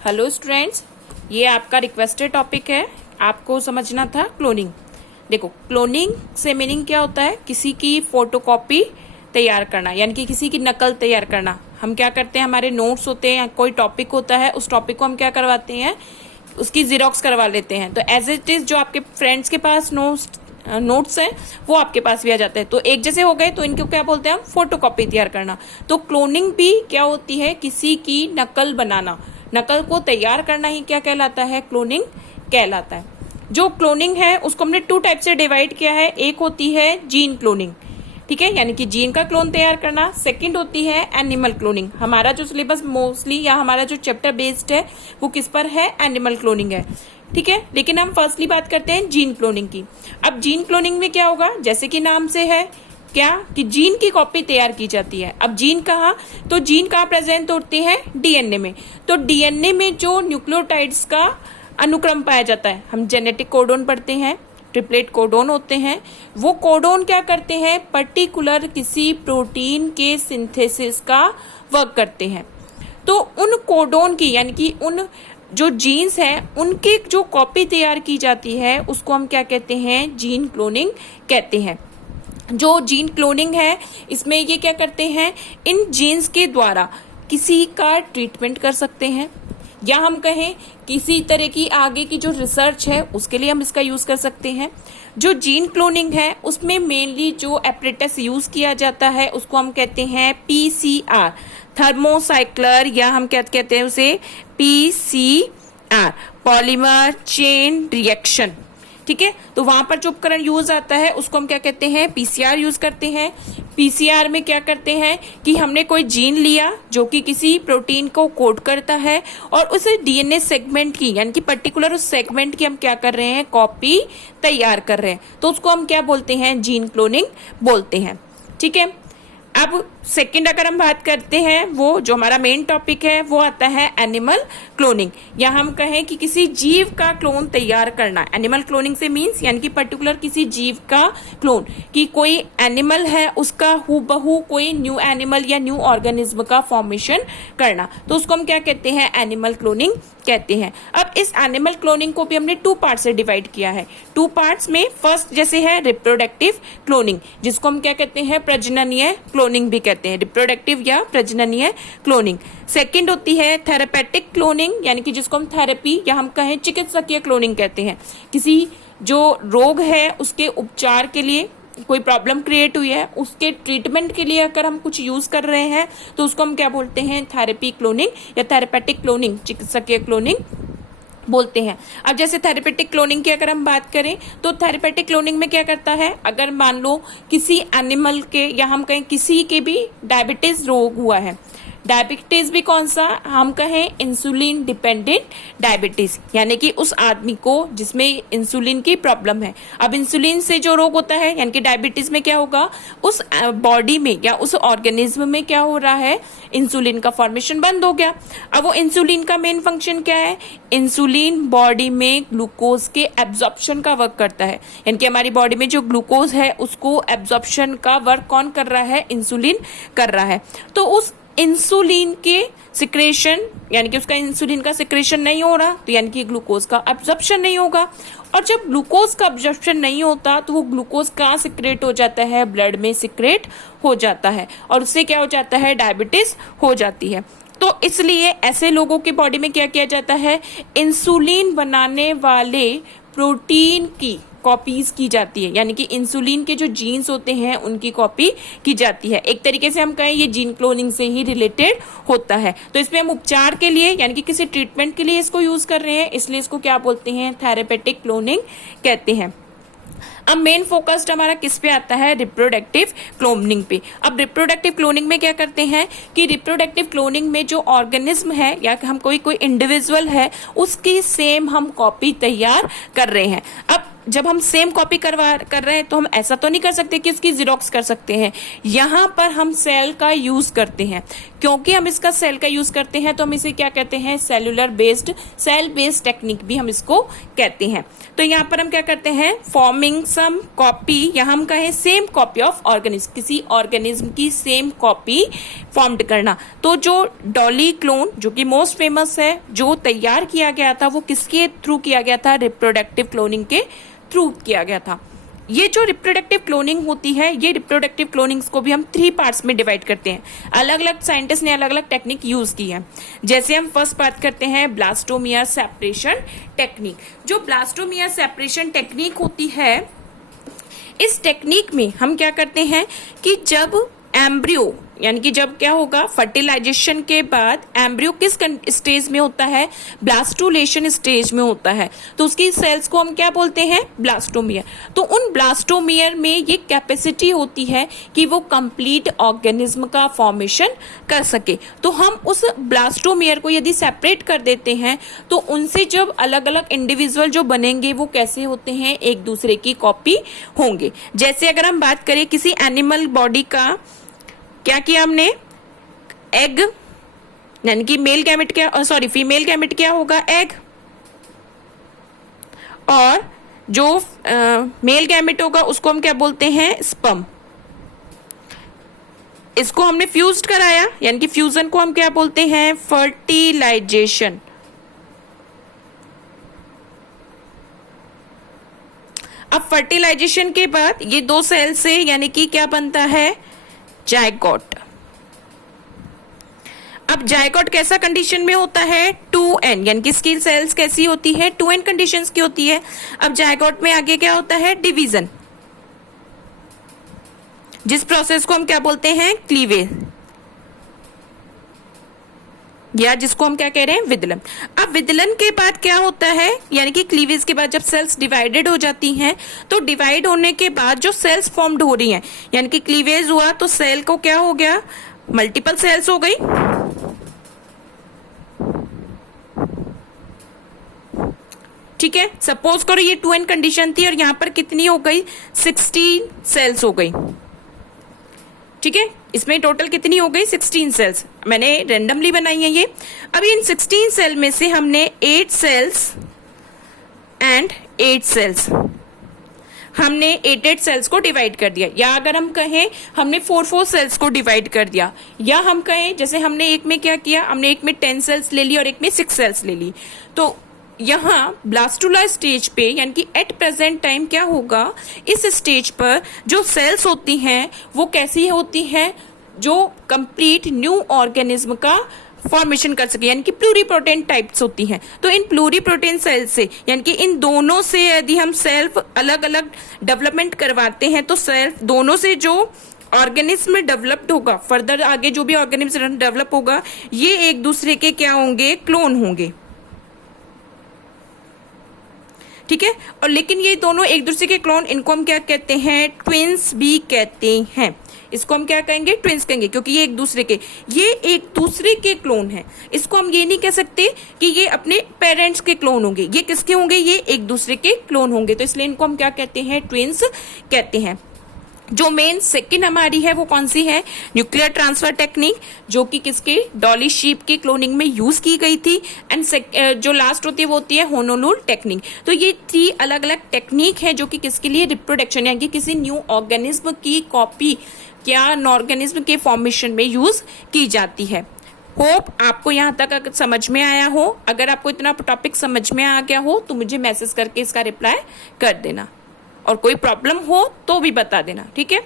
Hello students, ये आपका requested topic है। आपको समझना था क्लोनिंग। देखो, क्लोनिंग से मीनिंग क्या होता है? किसी की फोटोकॉपी तैयार करना, यानी कि किसी की नकल तैयार करना। हम क्या करते हैं, हमारे नोट्स होते हैं, कोई टॉपिक होता है, उस टॉपिक को हम क्या करवाते हैं, उसकी जीरोक्स करवा लेते हैं। तो एज इट इज जो आपके फ्रेंड्स के पास नोट्स हैं वो आपके पास भी आ जाते हैं, तो एक जैसे हो गए, तो इनको क्या बोलते हैं हम? फोटोकॉपी तैयार करना। तो क्लोनिंग भी क्या होती है? किसी की नकल बनाना, नकल को तैयार करना ही क्या कहलाता है? क्लोनिंग कहलाता है। जो क्लोनिंग है उसको हमने 2 टाइप से डिवाइड किया है। एक होती है जीन क्लोनिंग, ठीक है, यानी कि जीन का क्लोन तैयार करना। सेकंड होती है एनिमल क्लोनिंग। हमारा जो सिलेबस मोस्टली या हमारा जो चैप्टर बेस्ड है वो किस पर है? एनिमल क्लोनिंग है, ठीक है। लेकिन हम फर्स्टली बात करते हैं जीन क्लोनिंग की। अब जीन क्लोनिंग में क्या होगा, जैसे कि नाम से है क्या कि जीन की कॉपी तैयार की जाती है। अब जीन कहाँ? तो जीन कहाँ प्रेजेंट होते हैं? डीएनए में। तो डीएनए में जो न्यूक्लियोटाइड्स का अनुक्रम पाया जाता है, हम जेनेटिक कोडोन पढ़ते हैं, ट्रिपलेट कोडोन होते हैं। वो कोडोन क्या करते हैं? पर्टिकुलर किसी प्रोटीन के सिंथेसिस का वर्क करते हैं। तो उन कोडोन की, यानी कि उन जो जीन्स हैं उनकी जो कॉपी तैयार की जाती है उसको हम क्या कहते हैं? जीन क्लोनिंग कहते हैं। जो जीन क्लोनिंग है इसमें ये क्या करते हैं, इन जीन्स के द्वारा किसी का ट्रीटमेंट कर सकते हैं, या हम कहें किसी तरह की आगे की जो रिसर्च है उसके लिए हम इसका यूज कर सकते हैं। जो जीन क्लोनिंग है उसमें मेनली जो एपरेटस यूज किया जाता है उसको हम कहते हैं पीसीआर, थर्मोसाइक्लर, या हम क्या कहते हैं उसे? पीसीआर, पॉलीमर चेन रिएक्शन, ठीक है। तो वहां पर जो उपकरण यूज आता है उसको हम क्या कहते हैं? पीसीआर यूज करते हैं। पीसीआर में क्या करते हैं कि हमने कोई जीन लिया जो कि किसी प्रोटीन को कोड करता है और उस डीएनए सेगमेंट की, यानी कि पर्टिकुलर उस सेगमेंट की हम क्या कर रहे हैं? कॉपी तैयार कर रहे हैं। तो उसको हम क्या बोलते हैं? जीन क्लोनिंग बोलते हैं, ठीक है। अब सेकंड अगर हम बात करते हैं, वो जो हमारा मेन टॉपिक है वो आता है एनिमल क्लोनिंग, या हम कहें कि किसी जीव का क्लोन तैयार करना। एनिमल क्लोनिंग से मीन्स यानी कि पर्टिकुलर किसी जीव का क्लोन, कि कोई एनिमल है उसका हूबहू कोई न्यू एनिमल या न्यू ऑर्गेनिज्म का फॉर्मेशन करना, तो उसको हम क्या कहते हैं? एनिमल क्लोनिंग कहते हैं। अब इस एनिमल क्लोनिंग को भी हमने 2 पार्ट से डिवाइड किया है। 2 पार्ट्स में फर्स्ट जैसे है रिप्रोडक्टिव क्लोनिंग, जिसको हम क्या कहते हैं? प्रजननीय क्लोनिंग भी कहते हैं, रिप्रोडक्टिव या प्रजननीय क्लोनिंग। सेकंड होती है थेरेपेटिक क्लोनिंग, यानी कि जिसको हम थेरेपी या हम कहें चिकित्सकीय क्लोनिंग कहते हैं। किसी जो रोग है उसके उपचार के लिए, कोई प्रॉब्लम क्रिएट हुई है उसके ट्रीटमेंट के लिए अगर हम कुछ यूज कर रहे हैं तो उसको हम क्या बोलते हैं? थेरेपी क्लोनिंग या थेरेपेटिक क्लोनिंग, चिकित्सकीय क्लोनिंग बोलते हैं। अब जैसे थेरेपेटिक क्लोनिंग की अगर हम बात करें तो थेरेपेटिक क्लोनिंग में क्या करता है, अगर मान लो किसी एनिमल के या हम कहें किसी के भी डायबिटीज रोग हुआ है, डायबिटीज भी कौन सा? हम कहें इंसुलिन डिपेंडेंट डायबिटीज, यानी कि उस आदमी को जिसमें इंसुलिन की प्रॉब्लम है। अब इंसुलिन से जो रोग होता है, यानी कि डायबिटीज में क्या होगा, उस बॉडी में या उस ऑर्गेनिज्म में क्या हो रहा है? इंसुलिन का फॉर्मेशन बंद हो गया। अब वो इंसुलिन का मेन फंक्शन क्या है? इंसुलिन बॉडी में ग्लूकोज के एब्जॉर्प्शन का वर्क करता है, यानी कि हमारी बॉडी में जो ग्लूकोज है उसको एब्जॉर्प्शन का वर्क कौन कर रहा है? इंसुलिन कर रहा है। तो उस इंसुलिन के सिक्रेशन, यानी कि उसका इंसुलिन का सिक्रेशन नहीं हो रहा, तो यानी कि ग्लूकोज का एब्जॉर्प्शन नहीं होगा। और जब ग्लूकोज का एब्जॉर्प्शन नहीं होता तो वो ग्लूकोज कहाँ सिक्रेट हो जाता है? ब्लड में सिक्रेट हो जाता है, और उससे क्या हो जाता है? डायबिटीज हो जाती है। तो इसलिए ऐसे लोगों के बॉडी में क्या किया जाता है? इंसुलिन बनाने वाले प्रोटीन की कॉपीज की जाती है, यानी कि इंसुलिन के जो जीन्स होते हैं उनकी कॉपी की जाती है। एक तरीके से हम कहें ये जीन क्लोनिंग से ही रिलेटेड होता है। तो इसमें हम उपचार के लिए यानी कि किसी ट्रीटमेंट के लिए इसको यूज कर रहे हैं, इसलिए इसको क्या बोलते हैं? थेरेपेटिक क्लोनिंग कहते हैं। अब मेन फोकस्ड हमारा किस पे आता है? रिप्रोडक्टिव क्लोनिंग पे। अब रिप्रोडक्टिव क्लोनिंग में क्या करते हैं कि रिप्रोडक्टिव क्लोनिंग में जो ऑर्गेनिज्म है या हम कोई इंडिविजुअल है उसकी सेम हम कॉपी तैयार कर रहे हैं। अब जब हम सेम कॉपी कर रहे हैं तो हम ऐसा तो नहीं कर सकते कि इसकी जीरोक्स कर सकते हैं। यहां पर हम सेल का यूज करते हैं। क्योंकि हम इसका सेल का यूज करते हैं तो हम इसे क्या कहते हैं, सेल बेस्ड टेक्निक भी हम इसको कहते हैं। तो यहाँ पर हम क्या करते हैं, फॉर्मिंग सम कॉपी, यहाँ हम कहें सेम कॉपी ऑफ ऑर्गेनिज्म, किसी ऑर्गेनिज्म की सेम कॉपी फॉर्म्ड करना। तो जो डॉली क्लोन जो कि मोस्ट फेमस है, जो तैयार किया गया था वो किसके थ्रू किया गया था, रिप्रोडक्टिव क्लोनिंग के थ्रू किया गया था। ये जो रिप्रोडक्टिव क्लोनिंग होती है, ये रिप्रोडक्टिव क्लोनिंग्स को भी हम 3 पार्ट्स में डिवाइड करते हैं। अलग अलग साइंटिस्ट ने अलग अलग टेक्निक यूज की है। जैसे हम फर्स्ट बात करते हैं ब्लास्टोमियर सेपरेशन टेक्निक। जो ब्लास्टोमियर सेपरेशन टेक्निक होती है, इस टेक्निक में हम क्या करते हैं कि जब एम्ब्रियो यानी कि जब क्या होगा, फर्टिलाइजेशन के बाद एम्ब्रियो किस स्टेज में होता है, ब्लास्टोलेशन स्टेज में होता है। तो उसकी सेल्स को हम क्या बोलते हैं, ब्लास्टोमियर। तो उन ब्लास्टोमियर में ये कैपेसिटी होती है कि वो कंप्लीट ऑर्गेनिज्म का फॉर्मेशन कर सके। तो हम उस ब्लास्टोमियर को यदि सेपरेट कर देते हैं तो उनसे जब अलग अलग इंडिविजुअल जो बनेंगे वो कैसे होते हैं, एक दूसरे की कॉपी होंगे। जैसे अगर हम बात करें किसी एनिमल बॉडी का, क्या किया हमने, एग यानी कि मेल गैमेट क्या, सॉरी फीमेल गैमेट क्या होगा, एग, और जो मेल गैमेट होगा उसको हम क्या बोलते हैं, स्पर्म। इसको हमने फ्यूज्ड कराया, यानी कि फ्यूजन को हम क्या बोलते हैं, फर्टिलाइजेशन। अब फर्टिलाइजेशन के बाद ये 2 सेल से यानी कि क्या बनता है, जायगोट। अब जायगोट कैसा कंडीशन में होता है, 2n, यानी कि इसकी सेल्स कैसी होती है, 2n कंडीशंस की होती है। अब जायगोट में आगे क्या होता है, डिवीजन, जिस प्रोसेस को हम क्या बोलते हैं, क्लीवेज, या जिसको हम क्या कह रहे हैं, विदलन। अब विदलन के बाद क्या होता है, यानी कि क्लीवेज के बाद जब सेल्स डिवाइडेड हो जाती हैं, तो डिवाइड होने के बाद जो सेल्स फॉर्म्ड हो रही हैं, यानी कि क्लीवेज हुआ तो सेल को क्या हो गया, मल्टीपल सेल्स हो गई। ठीक है, सपोज करो ये 2n कंडीशन थी और यहां पर कितनी हो गई, 16 सेल्स हो गई। ठीक है, इसमें टोटल कितनी हो गई, 16 सेल्स, मैंने रेंडमली बनाई है ये। अब इन 16 सेल में से हमने 8 सेल्स एंड 8 सेल्स, हमने 8 सेल्स को डिवाइड कर दिया, या अगर हम कहें हमने 4 सेल्स को डिवाइड कर दिया, या हम कहें जैसे हमने एक में क्या किया, हमने एक में 10 सेल्स ले ली और एक में 6 सेल्स ले ली। तो यहाँ ब्लास्टुला स्टेज पे यानी कि एट प्रेजेंट टाइम क्या होगा, इस स्टेज पर जो सेल्स होती हैं वो कैसी होती हैं, जो कंप्लीट न्यू ऑर्गेनिज्म का फॉर्मेशन कर सके, यानी कि प्लूरीप्रोटीन टाइप्स होती हैं। तो इन प्लूरीप्रोटीन सेल से यानी कि इन दोनों से यदि हम सेल्फ अलग अलग डेवलपमेंट करवाते हैं तो सेल्फ दोनों से जो ऑर्गेनिज्म डेवलप्ड होगा, फर्दर आगे जो भी ऑर्गेनिज्म डेवलप होगा, ये एक दूसरे के क्या होंगे, क्लोन होंगे। ठीक है, और लेकिन ये दोनों एक दूसरे के क्लोन, इनको हम क्या कहते हैं, ट्विंस भी कहते हैं। इसको हम क्या कहेंगे, ट्विंस कहेंगे, क्योंकि ये एक दूसरे के क्लोन है। इसको हम ये नहीं कह सकते कि ये अपने पेरेंट्स के क्लोन होंगे, ये किसके होंगे, ये एक दूसरे के क्लोन होंगे। तो इसलिए इनको हम क्या कहते हैं, ट्विंस कहते हैं। जो मेन सेकंड हमारी है वो कौन सी है, न्यूक्लियर ट्रांसफर टेक्निक, जो कि किसके, डॉली शीप की क्लोनिंग में यूज की गई थी। एंड जो लास्ट होती है वो होती है होनोलुल टेक्निक। तो ये 3 अलग अलग टेक्निक है जो कि किसके लिए, रिप्रोडक्शन यानी कि किसी न्यू ऑर्गेनिज्म की कॉपी या ऑर्गेनिज्म के फॉर्मेशन में यूज की जाती है। होप आपको यहाँ तक समझ में आया हो। अगर आपको इतना टॉपिक समझ में आ गया हो तो मुझे मैसेज करके इसका रिप्लाई कर देना, और कोई प्रॉब्लम हो तो भी बता देना। ठीक है।